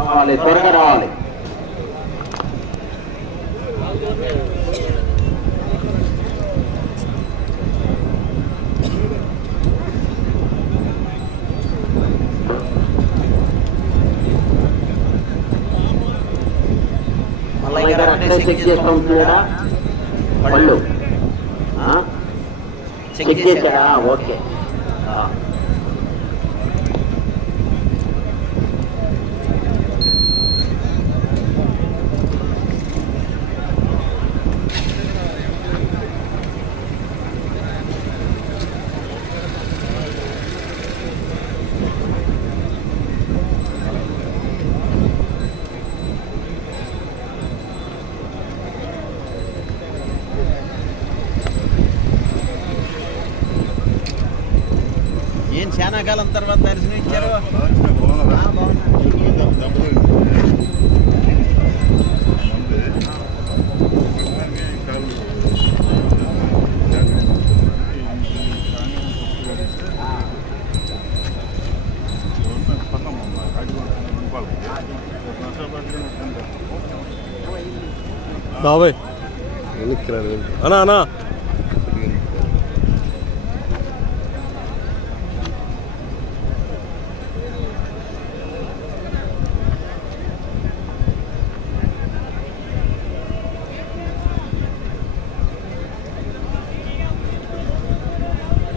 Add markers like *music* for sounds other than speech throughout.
రావాలి *laughs* త్వరగా రావాలి మల్లయ్య గారు అక్కడే చెక్ చేస్తాం పళ్ళు? Check okay. ఆ. ఏం చాలా కాలం తర్వాత దర్శనం ఇచ్చారు బాబాయ్. అన్నా అన్నా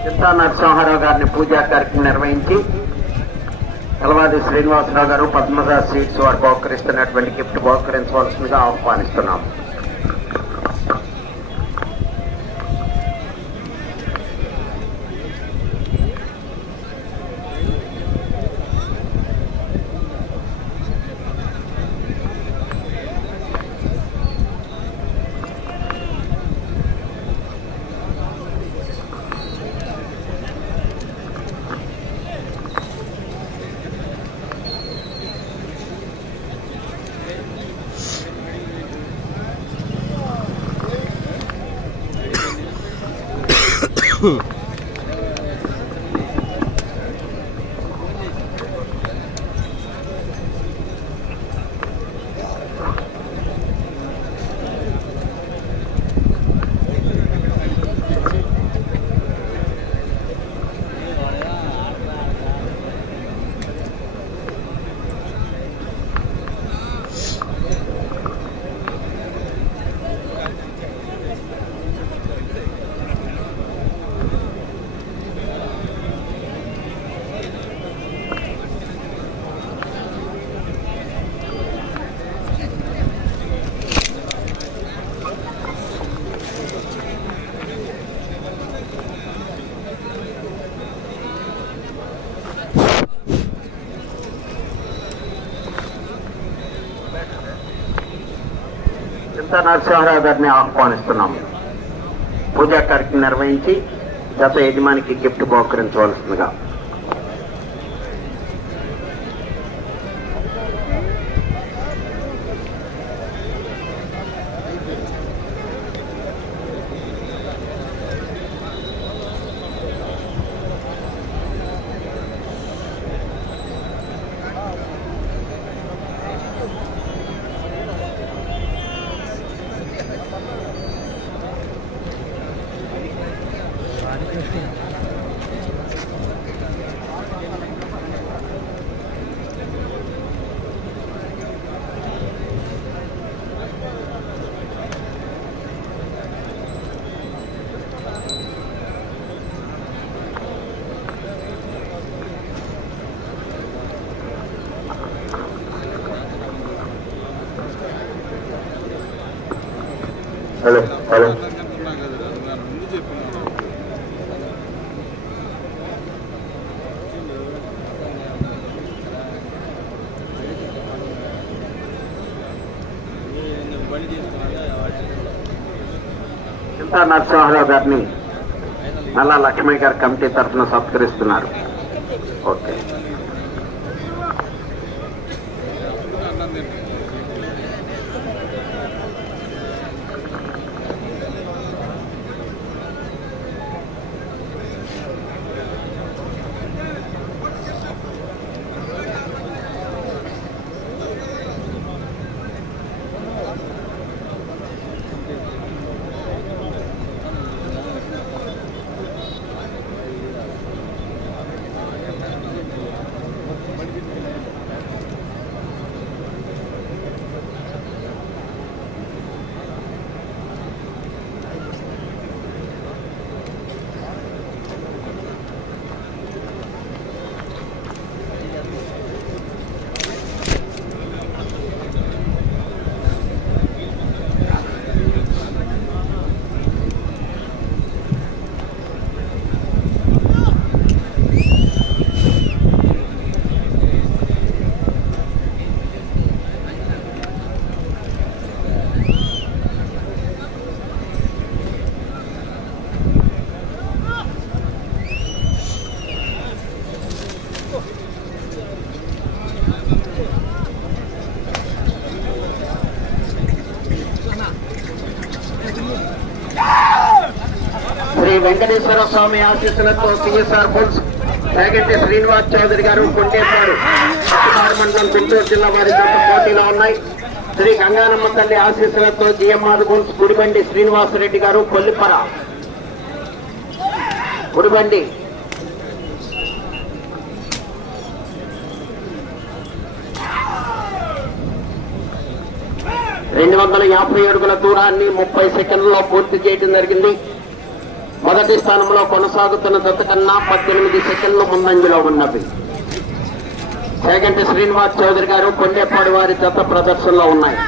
చింతా నరసింహారావు గారిని పూజా కార్యక్రమం నిర్వహించి కలవాది శ్రీనివాసరావు గారు పద్మజ సీట్స్ వారు బహుకరిస్తున్నటువంటి గిఫ్ట్ బహుకరించవలసిందిగా ఆహ్వానిస్తున్నాం. చింతా నరసింహారావు గారిని ఆహ్వానిస్తున్నాం. పూజా కార్యక్రమం నిర్వహించి గత యజమానికి గిఫ్ట్ బహుకరించవలసిందిగా. あ。నరసింహారావు గారిని మళ్ళా లక్ష్మయ్య గారి కమిటీ తరఫున సత్కరిస్తున్నారు. ఓకే శ్రీ వెంకటేశ్వర స్వామి ఆశీస్సులతో CSR bulls packet Srinivas Chowdary గారు కొండేపాడు మండలం గుంటూరు జిల్లా వారి పోటీలో ఉన్నాయి. శ్రీ గంగానమ్మ తల్లి ఆశీస్సులతో జిఎంఆర్ బుల్స్ గుడిబండి శ్రీనివాసరెడ్డి గారు కొల్లిపర. గుడిబండి. రెండు వందల యాభై అడుగుల దూరాన్ని ముప్పై సెకండ్లలో పూర్తి చేయడం జరిగింది. మొదటి స్థానంలో కొనసాగుతున్న జత కన్నా పద్దెనిమిది సెకండ్లు ముందంజలో ఉన్నవి. సెకండ్ శ్రీనివాస్ చౌదరి గారు కొండేపాడు వారి జత ప్రదర్శనలో ఉన్నాయి.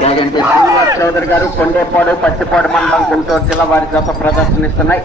సెకండ్ శ్రీనివాస్ చౌదరి గారు కొండేపాడు పత్తిపాడు మండలం గుంటూరు జిల్లా వారి జత ప్రదర్శనిస్తున్నాయి.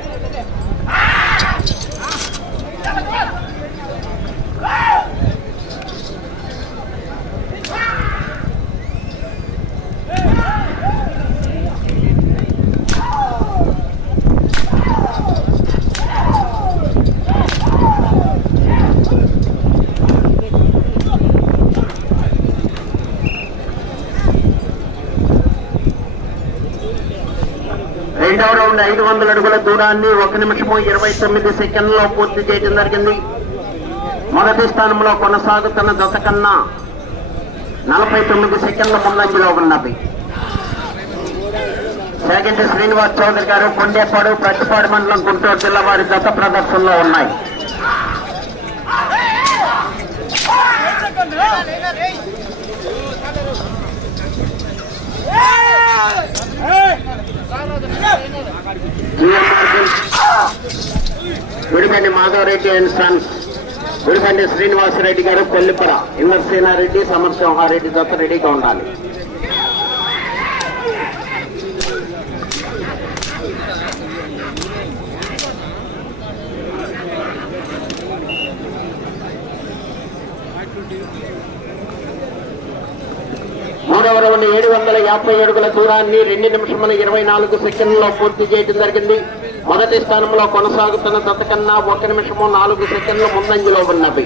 నుండి ఐదు వందల అడుగుల దూరాన్ని ఒక నిమిషము ఇరవై తొమ్మిది సెకండ్లో పూర్తి చేయడం జరిగింది. మొదటి స్థానంలో కొనసాగుతున్న దశ కన్నా నలభై తొమ్మిది సెకండ్ల ముందంజలో ఉన్నది సేగంటి శ్రీనివాస్ చౌదరి గారు కొండేపాడు ప్రతిపాడు మండలం గుంటూరు జిల్లా వారి దశ ప్రదర్శనలో ఉన్నాయి. Gudibandi Madhavareddy and sons. Gudibandi Srinivasareddy గారు కొల్లిపర. ఇంద్రసేనారెడ్డి సమర్సింహారెడ్డి జత రెడీగా ఉండాలి. మూడవ రౌండ్ ఏడు వందల యాభై అడుగుల దూరాన్ని రెండు నిమిషముల ఇరవై నాలుగు సెకండ్లలో పూర్తి చేయడం జరిగింది. మొదటి స్థానంలో కొనసాగుతున్న తతకన్నా ఒక నిమిషము నాలుగు సెకండ్లు ముందంజలో ఉన్నవి.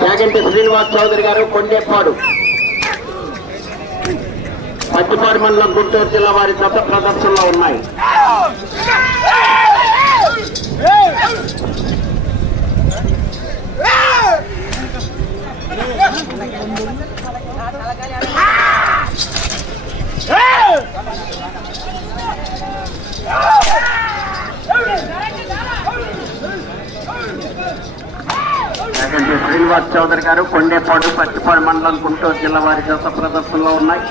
చాగంటి శ్రీనివాస్ చౌదరి గారు కొండేపాడు. పత్తిపాడు మండలం గుంటూరు జిల్లా వారి దశ ప్రదర్శనలో ఉన్నాయి చాగంటి శ్రీనివాస్ చౌదరి గారు కొండేపాడు పత్తిపాడు మండలం గుంటూరు జిల్లా వారి దశ ప్రదర్శనలో ఉన్నాయి.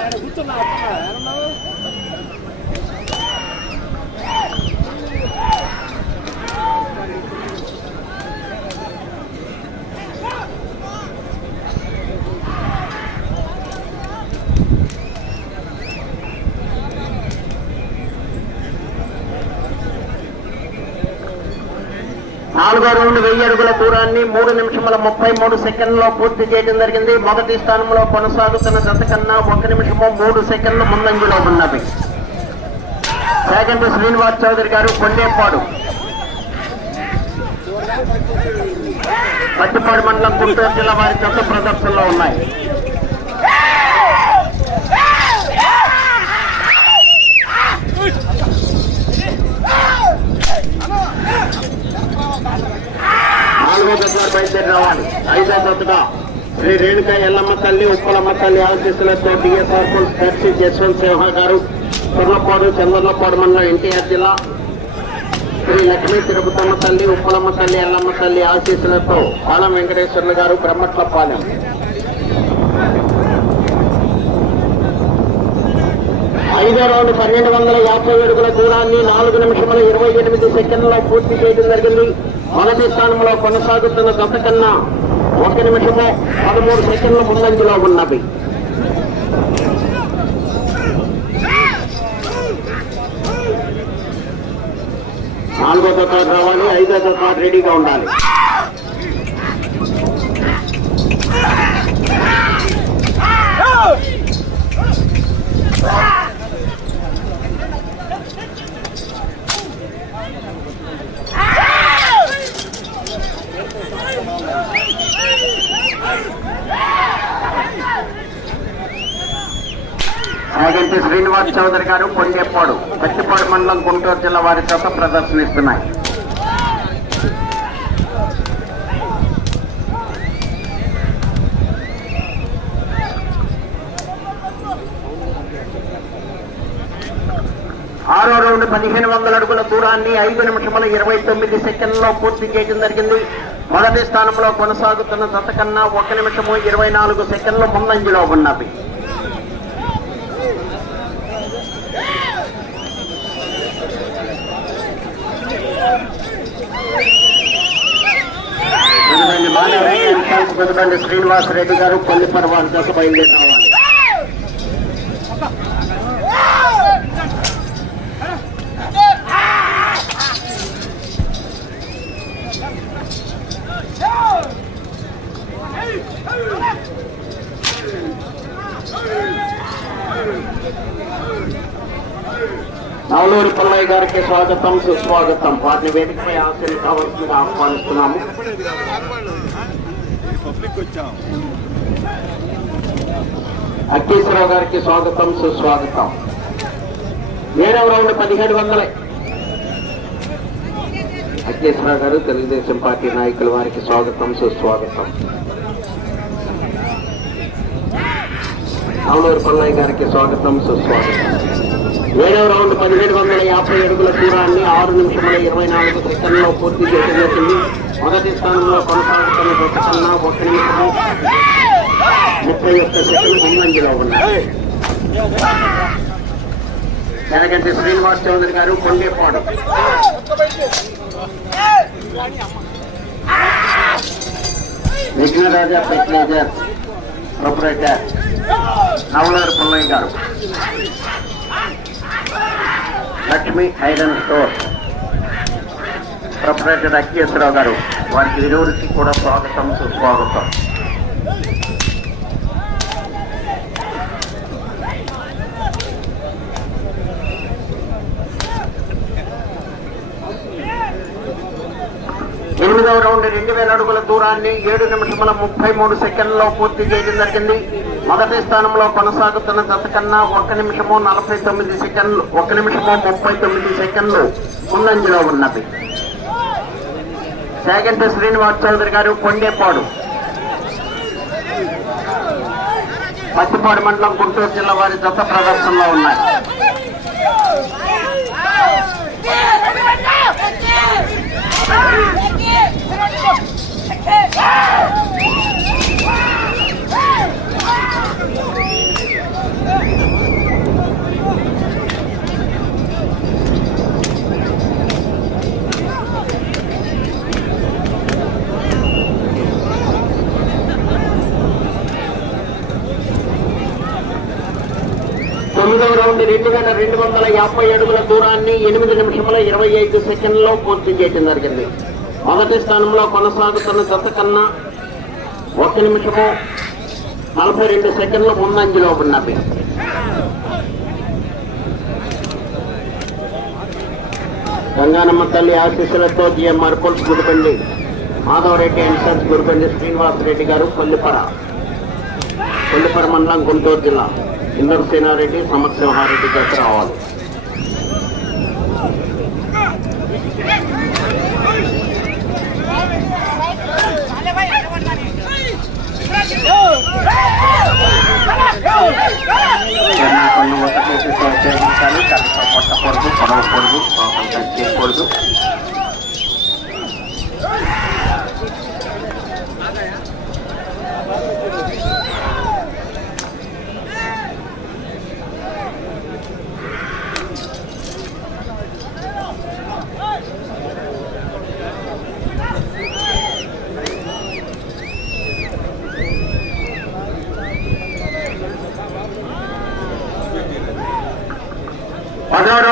నాలుగో రౌండ్ వెయ్యి అడుగుల దూరాన్ని మూడు నిమిషముల ముప్పై మూడు సెకండ్లో పూర్తి చేయడం జరిగింది. మొదటి స్థానంలో కొనసాగుతున్న గత కన్నా ఒక నిమిషము మూడు సెకండ్లు ముందంజలో ఉన్నవి. సెకండ్ శ్రీనివాస్ చౌదరి గారు కొండేపాడు. పట్టిపాడు మండలం గుంటూరు జిల్లా వారి జత ప్రదర్శనలో ఉన్నాయి. నాలుగో బయలుదేరి రావాలి. ఐదో శ్రీ రేణుక ఎల్లమ్మ తల్లి ఉప్పలమ్మ తల్లి ఆశీస్సులతో డిఎస్ఆర్ దర్శి జస్వంత్ సింహ గారు కొర్లపాడు చంద్రలపాడు మండలం ఎన్టీఆర్ జిల్లా. శ్రీ లక్ష్మీ తిరుపతమ్మ తల్లి ఉప్పలమ్మ తల్లి ఎల్లమ్మ తల్లి ఆశీస్సులతో పాలెం వెంకటేశ్వర్లు గారు బ్రహ్మట్లపాలెం. ఐదో రౌండ్ పన్నెండు వందల యాభై అడుగుల దూరాన్ని నాలుగు నిమిషముల ఇరవై ఎనిమిది సెకండ్లలో పూర్తి చేయడం జరిగింది. మొదటి స్థానంలో కొనసాగుతున్న గత కన్నా ఒక నిమిషము పదమూడు సెకండ్ల ముందంజలో ఉన్నవి నాలుగో దశ రావాలి ఐదో దశ రెడీగా ఉండాలి Ah! శ్రీనివాస్ చౌదరి గారు కొండేపాడు పచ్చిపాడు మండలం గుంటూరు జిల్లా వారి చేత ప్రదర్శనిస్తున్నాయి. ఆరో రౌండ్ పదిహేను వందల అడుగుల దూరాన్ని ఐదు నిమిషముల ఇరవై తొమ్మిది సెకండ్లో పూర్తి చేయడం జరిగింది. మొదటి స్థానంలో కొనసాగుతున్న జత కన్నా ఒక నిమిషము ఇరవై నాలుగు సెకండ్లు ముందంజలో ఉన్నవి. మానవరెడ్డి ఇన్ఛార్జ్ శ్రీనివాస్ రెడ్డి గారు పల్లి పర్వాలు దశ బయలుదేరి రావాలి నవలూరు పల్లయ్య గారికి స్వాగతం సుస్వాగతం. వారిని వేదికపై ఆశలు కావాల్సిందిగా ఆహ్వానిస్తున్నాము. పబ్లిక్ వచ్చాం అఖీశ్వరరావు గారికి స్వాగతం సుస్వాగతం ఏడవ రౌండ్ పదిహేడు వందలే అఖిలేశ్వరరావు గారు తెలుగుదేశం పార్టీ నాయకుల వారికి స్వాగతం సుస్వాగతం నవలూరు పల్లయ్య గారికి స్వాగతం సుస్వాగతం ఏడవ రౌండ్ పదిహేడు వందల యాభై అడుగుల దూరాన్ని ఆరు నిమిషముల ఇరవై నాలుగు సెకండ్లో పూర్తి చేయడం జరిగింది మొదటి స్థానంలో కొనసాగుతున్న ఒక కన్నా ఒక నిమిషము. ముప్పై ఒక్క సెకండ్ ముందంజలో ఉన్నాయి. జనగంటి శ్రీనివాస్ చౌదరి గారు కొండేపాడు విఘ్నరాజా ఫెర్టిలైజర్ ప్రొపరేటర్ నవలారు పుల్లయ్య గారు. Lakshmi iron store. Proprietor Akhileswararao గారు వారికి ఇరువురికి కూడా స్వాగతం సుస్వాగతం. ఎనిమిదవ రౌండ్ రెండు వేల అడుగుల దూరాన్ని ఏడు నిమిషముల ముప్పై మూడు సెకండ్లలో పూర్తి చేయడం జరిగింది. మొదటి స్థానంలో కొనసాగుతున్న జత కన్నా ఒక నిమిషము నలభై తొమ్మిది సెకండ్లు ఒక నిమిషము ముప్పై తొమ్మిది సెకండ్లు ముందంజలో ఉన్నది. సేగంటి శ్రీనివాస్ చౌదరి గారు కొండేపాడు. పత్తిపాడు మండలం గుంటూరు జిల్లా వారి జత ప్రదర్శనలో ఉన్నాయి. తొమ్మిదవ రౌండ్ రెండు వేల రెండు వందల యాభై అడుగుల దూరాన్ని ఎనిమిది నిమిషముల ఇరవై ఐదు సెకండ్లో పూర్తి చేయడం జరిగింది. మొదటి స్థానంలో కొనసాగుతున్న జత కన్నా ఒక నిమిషము నలభై రెండు సెకండ్లు ముందంజలో ఉన్నవి. గంగానమ్మ తల్లి ఆశీస్సులతో GMR pulses Gudipalli Madhavareddy and sons Gudipalli Srinivasareddy గారు కొల్లిపర కొల్లిపర మండలం గుంటూరు జిల్లా. ఇందరు సేనారెడ్డి సమరసింహారెడ్డి దగ్గర రావాలి. కొన్ని ఒకటి ఉపయోగించాలి కనీసం కొట్టకూడదు పొడవకూడదు పాపం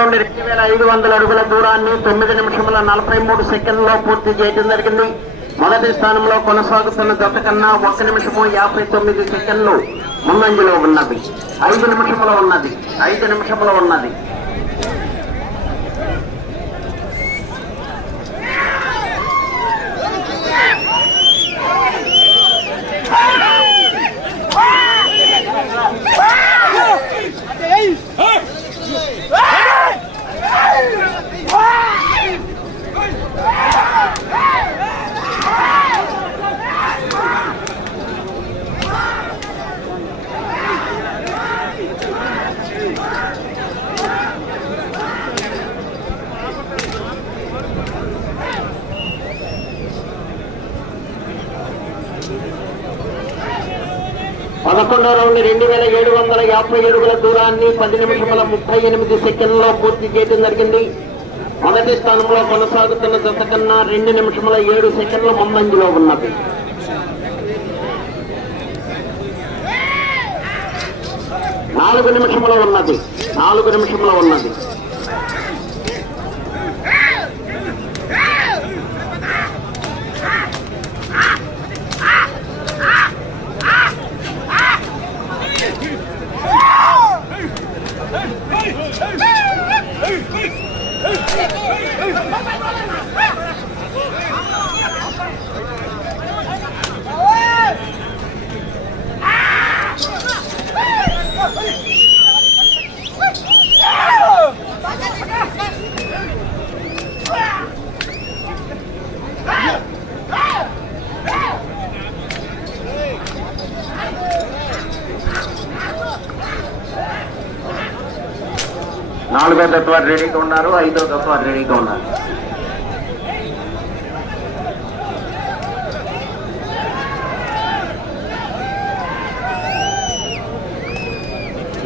కట్ రెండు వేల ఐదు వందల అడుగుల దూరాన్ని తొమ్మిది నిమిషముల నలభై మూడు సెకండ్లో పూర్తి చేయడం జరిగింది. మొదటి స్థానంలో కొనసాగుతున్న జత కన్నా ఒక నిమిషము యాభై తొమ్మిది సెకండ్లు ముందంజలో ఉన్నది. ఐదు నిమిషముల ఉన్నది. ఐదు నిమిషముల ఉన్నది. పదకొండో రౌండ్ రెండు వేల ఏడు వందల యాభై అడుగుల దూరాన్ని పది నిమిషముల ముప్పై ఎనిమిది సెకండ్లో పూర్తి చేయడం జరిగింది. మొదటి స్థానంలో కొనసాగుతున్న జత కన్నా రెండు నిమిషముల ఏడు సెకండ్ల ముందంజలో ఉన్నది. నాలుగు నిమిషముల ఉన్నది. నాలుగు నిమిషముల ఉన్నది. నాలుగో రెడీగా ఉన్నారు ఐదో దశ వారు రెడీగా ఉన్నారు.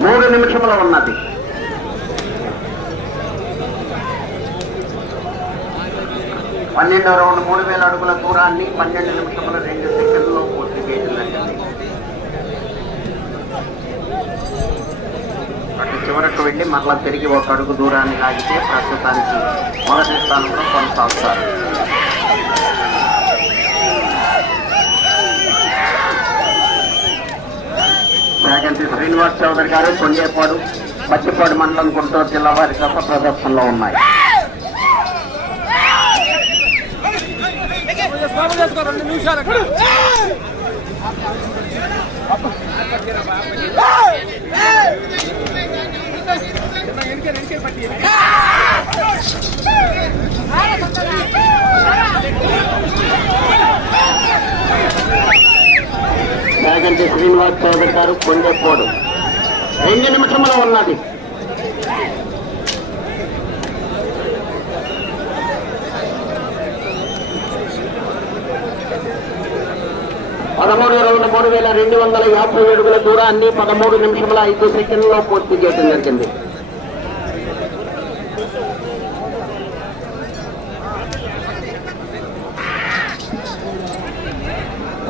మూడు నిమిషముల ఉన్నది. పన్నెండో రౌండ్ మూడు వేల అడుగుల దూరాన్ని పన్నెండు నిమిషముల రెండు సెకండ్లో పూర్తి చేయడం జరిగింది అటు చివరకు వెళ్ళి మరలా తిరిగి ఒక అడుగు దూరాన్ని లాగితే ప్రస్తుతానికి మొదటి స్థానంలో కొనసాగుతారు. వేగంతి శ్రీనివాస్ చౌదరి గారు కొండేపాడు పచ్చిపాడు మండలం గుంటూరు జిల్లా వారి గత ప్రదర్శనలో ఉన్నాయి. వేగంటి శ్రీనివాస్ చౌదరి గారు కొండేపాడు రెండు నిమిషముల ఉన్నది. పదమూడు ఇరవై మూడు వేల రెండు వందల యాభై ఏడుగుల దూరాన్ని పదమూడు నిమిషముల ఐదు సెకండ్లో పూర్తి చేయడం జరిగింది.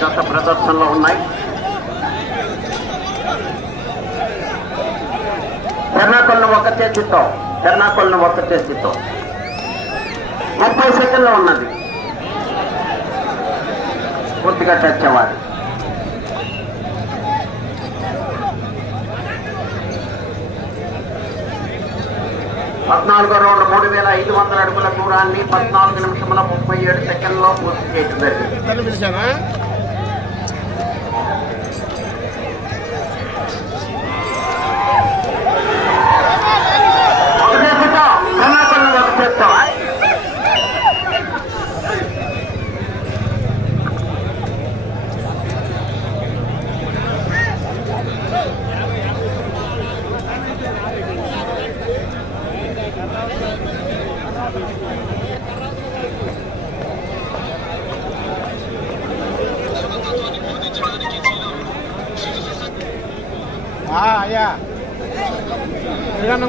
గుంటూరు ప్రదర్శనలో ఉన్నాయి. ఎర్నాకొలను ఒక చేతితో ఎర్నాకొలను ఒక చేతితో ముప్పై సెకండ్లో ఉన్నది. పూర్తిగా టచ్ అవ్వాలి పద్నాలుగో రౌండ్ మూడు వేల ఐదు వందల అడుగుల దూరాన్ని పద్నాలుగు నిమిషముల ముప్పై ఏడు సెకండ్లో పూర్తి చేయడం జరిగింది.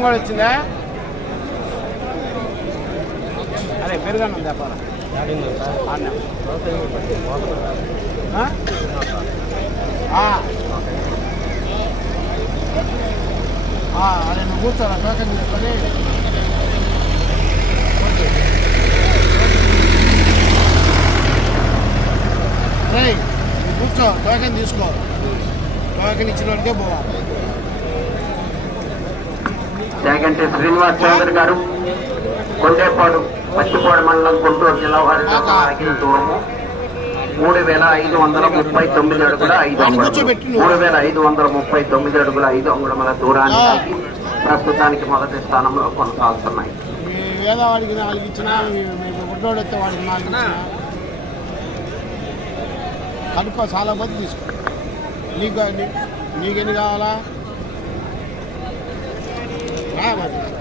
కూడా వచ్చిందా? అదే పెరుగన్నం చెప్పాలా అదే నువ్వు కూర్చోరా టోకెన్ తీసుకొని కూర్చో టోకెన్ తీసుకో. టోకెన్ ఇచ్చిన వాళ్ళకే పోవాలి. జయగంటి శ్రీనివాస్ చౌదరి గారు కొండేపాడు పచ్చిపాడు మండలం గుంటూరు జిల్లా వారి ఆగిన దూరము. మూడు వేల ఐదు వందల ముప్పై తొమ్మిది అడుగుల ఐదు అంగుళములు. మూడు వేల ఐదు వందల ముప్పై తొమ్మిది అడుగుల ఐదు అంగుళముల దూరాన్ని ఆగి ప్రస్తుతానికి మొదటి స్థానంలో కొనసాగుతున్నాయి. మీ వేదవాడికి నాలుగు ఇచ్చినా వాడికి ఇచ్చినా. కడుపు చాలా మంది తీసుకో నీకు నీ- నీకెన్ని కావాలా? Ah, mas...